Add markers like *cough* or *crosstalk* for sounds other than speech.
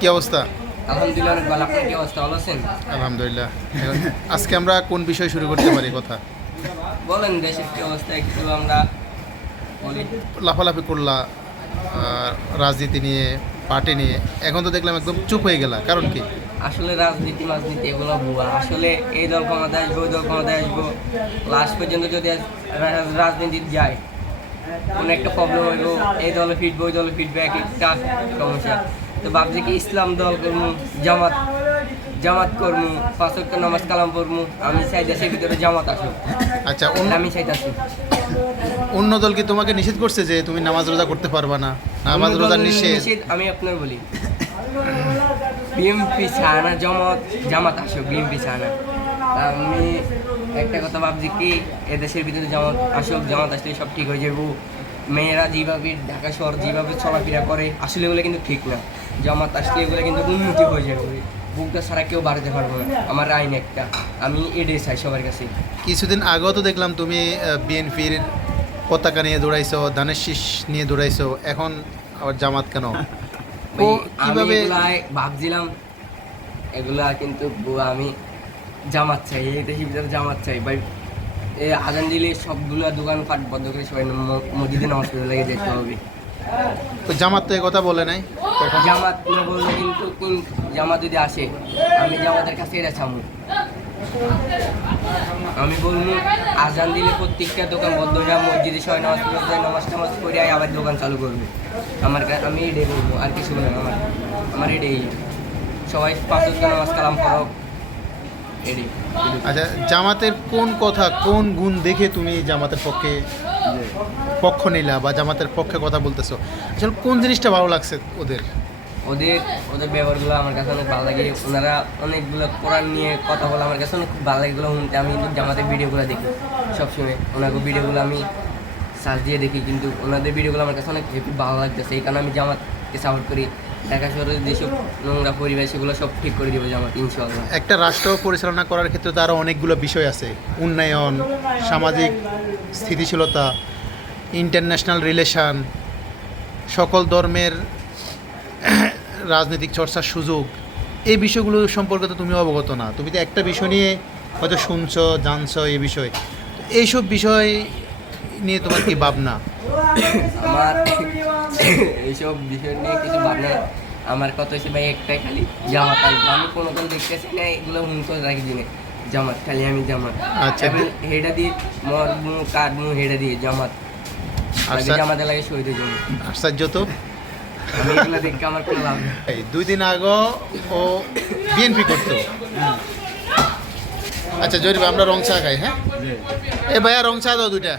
কি অবস্থা? আলহামদুলিল্লাহ অনেক ভালো। আপনার কি অবস্থা? ভালো আছেন? আলহামদুলিল্লাহ। আজকে আমরা কোন বিষয় শুরু করতে পারি কথা? বলেন দেশের কি অবস্থা? একটু আমরা বলি। লাফালাফি করলা আর রাজনীতি নিয়ে পার্টি নিয়ে। এখন তো দেখলাম একদম চুপ হয়ে গেলা। কারণ কি? আসলে রাজনীতি মাজনীতি এগুলো ভুয়া। আসলে এই দল ক্ষমতায় আসব ওই দল ক্ষমতায় আসব। লাস্ট পর্যন্ত যদি রাজনীতি যায় কোনো একটা প্রবলেম হইব এই দলে ফিটবো ওই দলে ফিটবে এক একটা সমস্যা। তো ভাবছি কি ইসলাম দল করব জামাত জামাত করব পাঁচ ওয়াক্ত নামাজ কালাম পড়ব আমি চাই দেশের ভিতরে জামাত আসো আচ্ছা অন্য আমি চাইতাছি অন্য দল কি তোমাকে নিষেধ করছে যে তুমি নামাজ রোজা করতে পারবা না? নামাজ অন্য রোজা নিষেধ। নিষেধ আমি আপনার বলি। বিএমপি ছাড়া জামাত জামাত আসো বিএমপি ছাড়া। তা আমি একটা কথা ভাবছি কি এদেশের ভিতরে জামাত আসুক জামাত আসলে সব ঠিক হয়ে যাব। মেয়েরা যেভাবে ঢাকা শহর যেভাবে চলাফেরা করে আসলে এগুলো কিন্তু ঠিক না। জামাত আসলে এগুলো কিন্তু উন্নতি হয়ে যাবে। বুকটা ছাড়া কেউ বাড়াতে পারব না। আমার আইন একটা। আমি এটাই চাই সবার কাছে। কিছুদিন আগেও তো দেখলাম তুমি বিএনপির পতাকা নিয়ে দৌড়াইছো ধানের শীষ নিয়ে দৌড়াইছো। এখন আবার জামাত কেন? *laughs* ও কীভাবে ভাবছিলাম এগুলা কিন্তু আমি জামাত চাই এই দেশের জামাত চাই। ভাই এই আজান দিলে সবগুলো দোকান পাট বন্ধ করে সবাই মসজিদে নামাজ পড়ে লেগে যেতে হবে। তো জামাত তো কথা বলে নাই? জামাত না বললে কিন্তু কিন- জামাত যদি আসে আমি জামাতের কাছে এটা চামু আমি বলব আজান দিলে প্রত্যেকটা দোকান বন্ধ হয়ে মসজিদে সবাই নামাজ পড়ে যায় নামাজ টামাজ করে আবার দোকান চালু করবে। আমার আমি এটাই বলব আর কিছু না আমার আমার এটাই। সবাই পাঁচ নামাজ কালাম করো আচ্ছা জামাতের কোন কথা কোন গুণ দেখে তুমি জামাতের পক্ষে পক্ষ নিলা বা জামাতের পক্ষে কথা বলতেছো? আসলে কোন জিনিসটা ভালো লাগছে ওদের? ওদের ওদের ব্যবহারগুলো আমার কাছে অনেক ভালো লাগে। ওনারা অনেকগুলো কোরআন নিয়ে কথা বলে আমার কাছে অনেক খুব ভালো লাগে। এগুলো শুনতে। আমি কিন্তু জামাতের ভিডিওগুলো দেখি সবসময় ওনাকে ভিডিওগুলো আমি সার্চ দিয়ে দেখি। কিন্তু ওনাদের ভিডিওগুলো আমার কাছে অনেক হেপি ভালো লাগতেছে। এই কারণে আমি জামাতকে সাপোর্ট করি। ঢাকা শহরের যেসব নোংরা পরিবেশ সেগুলো সব ঠিক করে দেবো জামাত ইনশাল্লাহ একটা রাষ্ট্র পরিচালনা করার ক্ষেত্রে তো আরও অনেকগুলো বিষয় আছে। উন্নয়ন সামাজিক স্থিতিশীলতা ইন্টারন্যাশনাল রিলেশন সকল ধর্মের *clears throat* রাজনৈতিক চর্চার সুযোগ। এই বিষয়গুলো সম্পর্কে তো তুমি অবগত না। তুমি তো একটা বিষয় নিয়ে হয়তো শুনছো জানছো এই বিষয়। এইসব বিষয় নিয়ে তোমার কি ভাবনা? আমার এইসব বিষয় নিয়ে কিছু ভাবনা আমার কথা হচ্ছে ভাই একটাই খালি জামাত। আসবে আমি কোনো দিন দেখতেছি না এগুলো হুমতো রাখি দিনে জামাত খালি আমি জামাত। আচ্ছা। হেডা দিয়ে মরমু কাটমু হেডা দিয়ে জামাত। আচ্ছা। জামাতে লাগে শহীদের জন্য। আশ্চর্য তো। আমি এগুলো দেখে আমার কোনো লাভ নেই। এই দুই দিন আগে ও বিএনপি করতো। আচ্ছা জরিপ আমরা রং চা খাই হ্যাঁ? এ ভাইয়া রং চা দাও দুইটা।